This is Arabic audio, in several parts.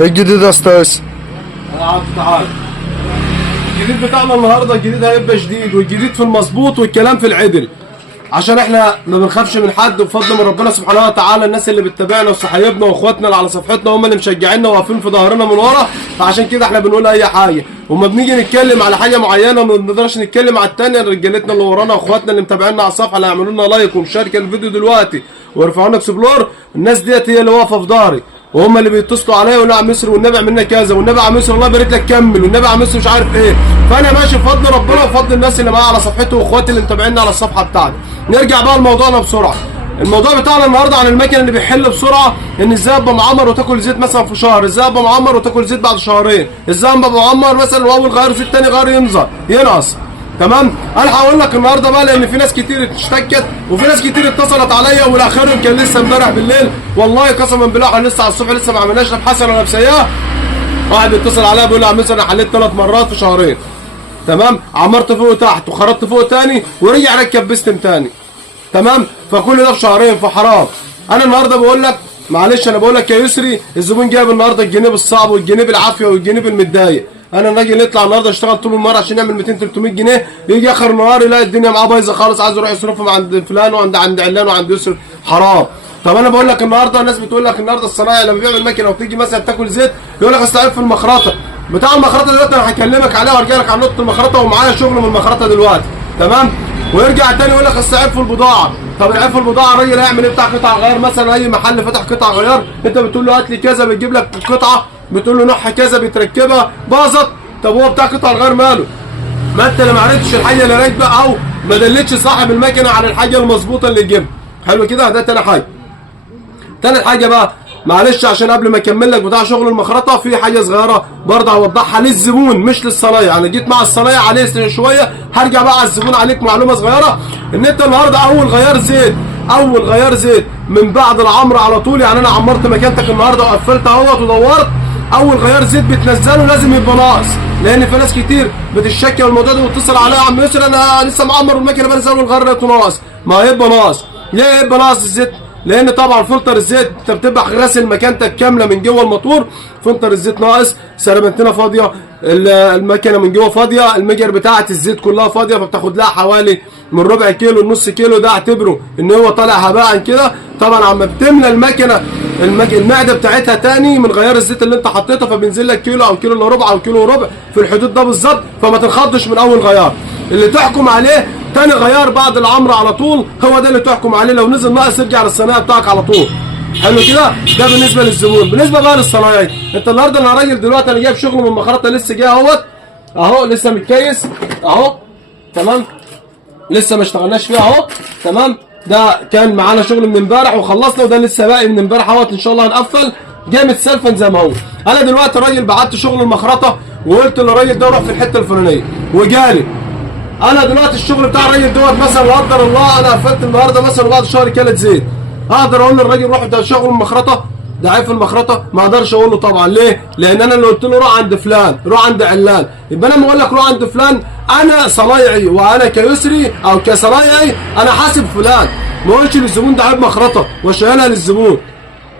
ايه الجديد يا استاذ؟ تعال. الجديد بتاعنا النهارده الجديد هيبقى جديد، والجديد في المظبوط والكلام في العدل، عشان احنا ما بنخافش من حد بفضل من ربنا سبحانه وتعالى. الناس اللي بتتابعنا وصحايبنا واخواتنا اللي على صفحتنا هم اللي مشجعيننا واقفين في ظهرنا من ورا، فعشان كده احنا بنقول اي حاجه، وما بنيجي نتكلم على حاجه معينه وما بنقدرش نتكلم على الثانيه. رجالتنا اللي ورانا واخواتنا اللي متابعينا على الصفحه اللي هيعملوا لنا لايك ومشاركه الفيديو دلوقتي ويرفعوا لنا اكسبلور، الناس ديت هي اللي واقفه في ظهري، وهم اللي بيتصلوا عليا ويقولوا يا عم يسر والنبي عملنا كذا، والنبي عم يسر الله يبارك لك كمل، والنبي عم يسر مش عارف ايه. فانا ماشي بفضل ربنا وبفضل الناس اللي معايا على صفحته واخواتي اللي متابعيننا على الصفحه بتاعتي. نرجع بقى لموضوعنا بسرعه. الموضوع بتاعنا النهارده عن المكنه اللي بيحل بسرعه، ان ازاي ابقى معمر وتاكل زيت مثلا في شهر، ازاي ابقى معمر وتاكل زيت بعد شهرين، ازاي ابقى معمر مثلا واول غير زيت تاني غير ينقص. تمام. انا هقول لك النهارده بقى، لان في ناس كتير اشتكت وفي ناس كتير اتصلت عليا، والاخرهم كان لسه امبارح بالليل، والله قسما بالله احنا لسه على الصبح لسه ما عملناش لا بحسن ولا بسيئه. واحد بيتصل عليا بيقول لي يا عم انا حليت 3 مرات في شهرين، تمام، عمرت فوق وتحت وخرجت فوق تاني ورجع ركب بيستم تاني، تمام، فكل ده في شهرين، فحرام. انا النهارده بقول لك معلش، انا بقول لك يا يسري، الزبون جايب النهارده الجنيه بالصعب والجنيه بالعافيه والجنيه بالمتضايق. انا الراجل يطلع النهارده يشتغل طول النهار عشان يعمل 200 300 جنيه، يجي اخر النهار يلاقي الدنيا معاه بايظه خالص، عايز يروح يصرفهم عند فلان وعند علان وعند يسر، حرام. طب انا بقول لك النهارده الناس بتقول لك النهارده الصنايعي لما بيعمل مكنه وتيجي مثلا تاكل زيت يقول لك استعين في المخرطه بتاع المخرطه دلوقتي، انا هكلمك عليها وارجع لك عن نقطه المخرطه ومعايا شغل من المخرطه دلوقتي، تمام. ويرجع تاني يقول لك استعين في البضاعه. طب العيب في البضاعه، الراجل هيعمل ايه؟ بتاع قطع غيار مثلا، اي محل فتح قطع غيار، انت بتقول له هات لي كذا بتجيب لك قطعه، بتقول له نوعها كذا بتركبها باظت. طب هو بتاع قطع الغيار ماله؟ ما انت اللي ما عرفتش الحاجه اللي راكبه او ما دلتش صاحب المكنه على الحاجه المظبوطه اللي يجيبها. حلو كده، ده تاني حاجه. تالت حاجه بقى، معلش عشان قبل ما اكمل لك بتاع شغل المخرطه، في حاجه صغيره برضه هوضحها للزبون مش للصنايعي. انا جيت مع الصنايعي عليه شويه، هرجع بقى على الزبون عليك معلومه صغيره، ان انت النهارده اول غيار زيت من بعد العمر على طول، يعني انا عمرت مكانتك النهارده وقفلت اهوت ودورت، اول غيار زيت بتنزله لازم يبقى ناقص، لان في ناس كتير بتشتكي من الموضوع ده وتتصل عليا يا عم يسر انا لسه معمر والمكنه بنزل والغيار ناقص. ما هيبقى ناقص. ليه يبقى ناقص الزيت؟ لان طبعا فلتر الزيت انت بتبقى غاسل مكانتك كامله من جوه الموتور، فلتر الزيت ناقص، سربنتنا فاضيه، المكنه من جوه فاضيه، المجر بتاعه الزيت كلها فاضيه، فبتاخد لها حوالي من ربع كيلو لنص كيلو، ده اعتبره ان هو طالع هباء كده. طبعا عم بتملى المكنه المعده بتاعتها تاني من غيار الزيت اللي انت حطيته، فبينزل لك كيلو او كيلو الا ربع او كيلو وربع في الحدود ده بالظبط، فما تنخضش من اول غيار. اللي تحكم عليه تاني غيار بعد العمر على طول، هو ده اللي تحكم عليه، لو نزل ناقص ارجع للصنايعي بتاعك على طول. حلو كده، ده بالنسبه للزبون. بالنسبه بقى للصنايعي، انت النهارده انا راجل دلوقتي انا جايب شغل من مخرطه لسه جاي اهوت، اهو لسه متكيس اهو، تمام، لسه ما اشتغلناش فيه اهو، تمام. ده كان معانا شغل من امبارح وخلصنا، وده لسه باقي من امبارح اهوت، ان شاء الله هنقفل جاي متسلفن زي ما هو. انا دلوقتي الراجل بعت شغل المخرطه وقلت للراجل ده روح في الحته الفلانيه وجالي. انا دلوقتي الشغل بتاع الراجل دوت مثلا لا قدر الله انا قفلت النهارده مثلا وبعد شهر كانت زيت، اقدر اقول للراجل روح ده شغل المخرطه ده عيب في المخرطه؟ ما اقدرش اقول له طبعا. ليه؟ لان انا اللي قلت له روح عند فلان، روح عند علان. يبقى انا لما اقول لك روح عند فلان، انا صنايعي وانا كيسري او كصنايعي انا حاسب فلان، ما اقولش للزبون ده عيب مخرطه واشيلها للزبون،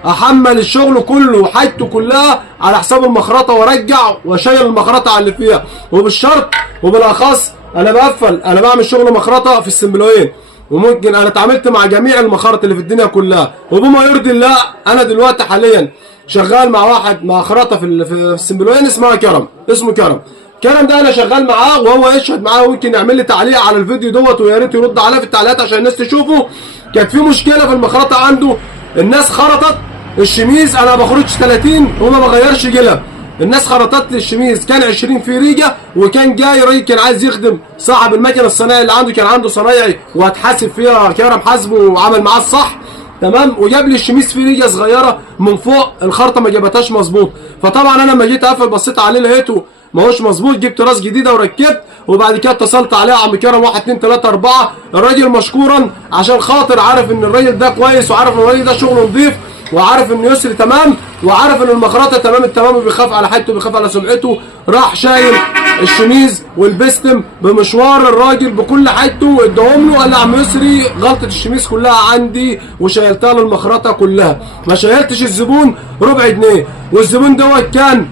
احمل الشغل كله وحاجته كلها على حساب المخرطه وارجع واشيل المخرطه على اللي فيها. وبالشرط وبالاخص انا بقفل، انا بعمل شغل مخرطه في السنبلاوين، وممكن انا اتعاملت مع جميع المخارط اللي في الدنيا كلها، وبما يرضي الله انا دلوقتي حاليا شغال مع واحد مخرطه في السنبلاوين اسمه كرم ده انا شغال معاه وهو يشهد معاه، ويمكن يعمل لي تعليق على الفيديو دوت، ويا ريت يرد عليا في التعليقات عشان الناس تشوفه. كانت في مشكله في المخرطه عنده، الناس خرطت الشميز، انا ما بخرجش 30 وما بغيرش جلب، الناس خرطت لي الشميز كان 20 في ريجه، وكان جاي راجل كان عايز يخدم صاحب المكنه الصنايعي اللي عنده، كان عنده صنايعي وهتحاسب فيها كرم حاسبه وعمل معاه الصح، تمام، وجاب لي الشميز في ريجه صغيره من فوق الخرطه ما جابتهاش مظبوط. فطبعا انا لما جيت اقفل بصيت عليه لقيته ما هوش مظبوط، جبت راس جديده وركبت، وبعد كده اتصلت عليه عم كرم 1 2 3 4. الراجل مشكورا عشان خاطر عارف ان الراجل ده كويس وعارف ان الراجل ده شغله نظيف، وعارف ان يسري تمام، وعارف ان المخرطه تمام التمام، وبيخاف على حاجته وبيخاف على سمعته. راح شايل الشميز والبستم بمشوار الراجل بكل حاجته، اداهم له. قال له يا عم يسري غلطه الشميز كلها عندي وشيلتها له المخرطه كلها، ما شيلتش الزبون ربع جنيه. والزبون دوت كان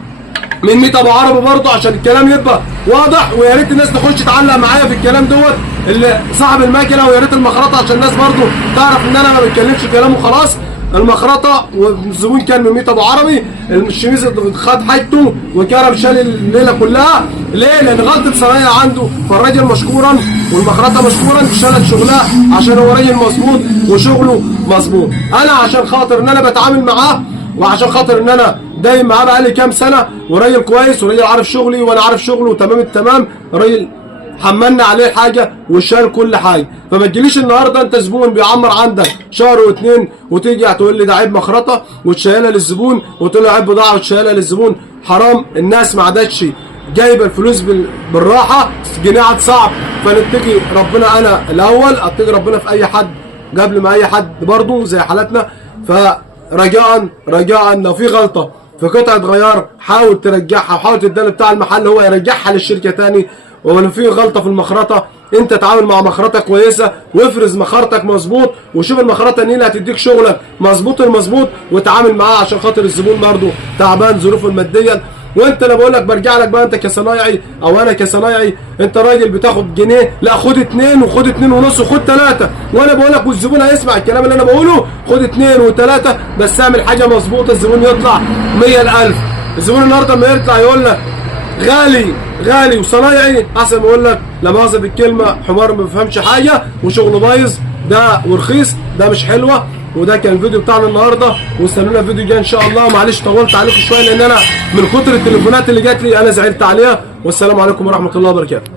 من 100 ابو عربي برضه، عشان الكلام يبقى واضح. ويا ريت الناس تخش تعلق معايا في الكلام دوت اللي صاحب المكنه، ويا ريت المخرطه عشان الناس برضه تعرف ان انا ما بتكلمش كلام وخلاص. المخرطه والزبون كان من 100 ابو عربي، الشميز خد حاجته وكرم شال الليله كلها. ليه؟ لان غلطه صنايعي عنده، فالراجل مشكورا والمخرطه مشكورا شالت شغلها عشان هو راجل مظبوط وشغله مظبوط. انا عشان خاطر ان انا بتعامل معاه، وعشان خاطر ان انا دايم معاه بقالي كام سنه، وراجل كويس وراجل عارف شغلي وانا عارف شغله تمام التمام، راجل حملنا عليه حاجه وشال كل حاجه. فما تجيليش النهارده انت زبون بيعمر عندك شهر واتنين وتيجي هتقول لي ده عيب مخرطه وتشيلها للزبون، وتقول له عيب بضاعه وتشيلها للزبون. حرام، الناس ما عادتش جايبه الفلوس بالراحه، جنيه صعب. فنتقي ربنا، انا الاول اتقي ربنا في اي حد قبل ما اي حد برضه زي حالتنا. رجاء لو في غلطه في قطعه غيار حاول ترجعها، وحاول تديها بتاع المحل هو يرجعها للشركه تاني. ولو في غلطه في المخرطه انت تعامل مع مخرطه كويسه، وافرز مخرطك مظبوط، وشوف المخرطه اللي هتديك شغلك مظبوط المظبوط، وتعامل معاها عشان خاطر الزبون برضه تعبان ظروفه الماديه. وانت انا بقول لك برجع لك بقى، انت كصنايعي او انا كصنايعي، انت راجل بتاخد جنيه، لا خد 2 وخد 2 ونص وخد 3. وانا بقول لك والزبون هيسمع الكلام اللي انا بقوله، خد 2 و3 بس اعمل حاجه مظبوطه. الزبون يطلع 100,000. الزبون النهارده لما يطلع يقول لك غالي وصنايعي، احسن ما يقول لك لا مؤاخذه بالكلمه حمار ما بيفهمش حاجه وشغله بايظ ده ورخيص. ده مش حلوه. وده كان الفيديو بتاعنا النهارده، واستنونا الفيديو جاي ان شاء الله. معلش طولت عليكم شويه لان انا من كتر التليفونات اللي جات لي انا زعلت عليها. والسلام عليكم ورحمه الله وبركاته.